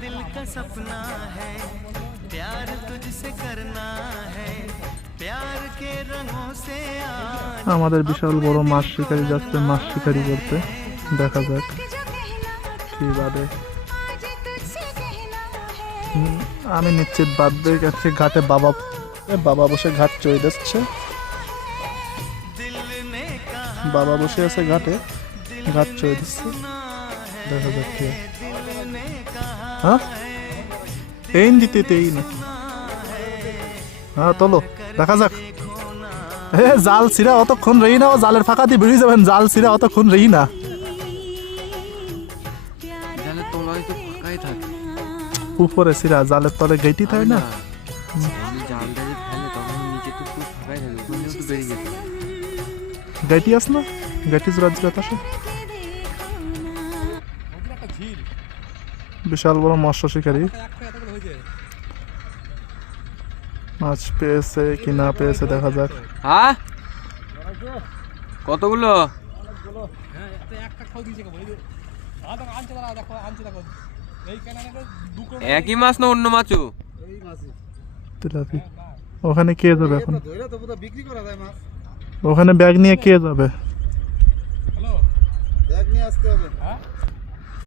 दिल का सपना है प्यार तुझसे करना है प्यार के रंगों से আমাদের বিশাল বড় মাছ শিকারি যাচ্ছে মাছ শিকারি করতে দেখা যাক কি বাদে আমি নিশ্চিত বাদে গেছে ঘাটে বাবা বসে ঘাট চড়ে দিচ্ছে বাবা বসে আছে ঘাটে ঘাট চড়ে দিচ্ছে দেখা যাক কি হ্যাঁ এই দিতেই না হ্যাঁ চলো দেখা যাক জাল ছিঁড়া অতক্ষণ রই না জালের ফাঁকা দিয়ে বেরিয়ে যাবেন জাল ছিঁড়া অতক্ষণ রই না উপরে ছিঁড়া জালের তলে গেইটি থাকে না গেইটি আস না গেইটি জোড়া জোড়া আসে বিশাল বড় মৎস্য শিকারী মাছ পেয়েছে কি না পেয়েছে দেখা যাক হ্যাঁ কতগুলো একই মাছ না অন্য মাছও তেলাপি ওখানে কে যাবে এখন ওখানে ব্যাগ নিয়ে কে যাবে ব্যাগ নিয়ে আসতে হবে